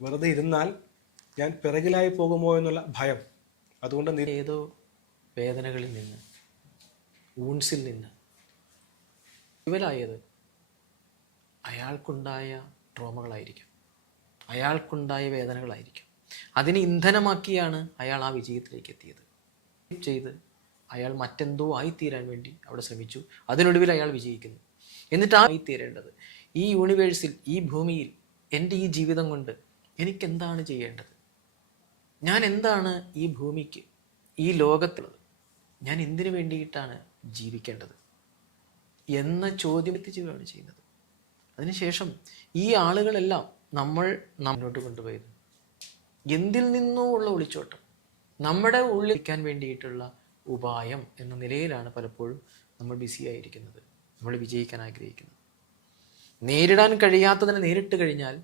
വെറുതെ ഇരുന്നാൽ ഞാൻ പിറകിലായി പോകുമോ എന്നുള്ള ഭയം. അതുകൊണ്ട് ഏതോ വേദനകളിൽ നിന്ന്, വൂൺസിൽ നിന്ന് ഇവലായത് അയാൾക്കുണ്ടായ ട്രോമകളായിരിക്കും, അയാൾക്കുണ്ടായ വേദനകളായിരിക്കും. അതിനെ ഇന്ധനമാക്കിയാണ് അയാൾ ആ വിജയത്തിലേക്ക് എത്തിയത്. ചെയ്ത് അയാൾ മറ്റെന്തോ ആയിത്തീരാൻ വേണ്ടി അവിടെ ശ്രമിച്ചു. അതിനൊടുവിൽ അയാൾ വിജയിക്കുന്നു. എന്നിട്ട് ആയിത്തീരേണ്ടത് ഈ യൂണിവേഴ്സിൽ, ഈ ഭൂമിയിൽ, എൻ്റെ ഈ ജീവിതം കൊണ്ട് എനിക്കെന്താണ് ചെയ്യേണ്ടത്? ഞാൻ എന്താണ് ഈ ഭൂമിക്ക്, ഈ ലോകത്തുള്ളത്? ഞാൻ എന്തിനു വേണ്ടിയിട്ടാണ് ജീവിക്കേണ്ടത് എന്ന ചോദ്യം എത്തിച്ചുകയാണ് ചെയ്യുന്നത്. അതിനുശേഷം ഈ ആളുകളെല്ലാം നമ്മൾ മുന്നോട്ട് കൊണ്ടുപോയത് എന്തിൽ നിന്നോ ഉള്ള ഒളിച്ചോട്ടം, നമ്മുടെ ഉള്ളിക്കാൻ വേണ്ടിയിട്ടുള്ള ഉപായം എന്ന നിലയിലാണ് പലപ്പോഴും നമ്മൾ ബിസി ആയിരിക്കുന്നത്, നമ്മൾ വിജയിക്കാൻ ആഗ്രഹിക്കുന്നത്. നേരിടാൻ കഴിയാത്തതിനെ നേരിട്ട് കഴിഞ്ഞാൽ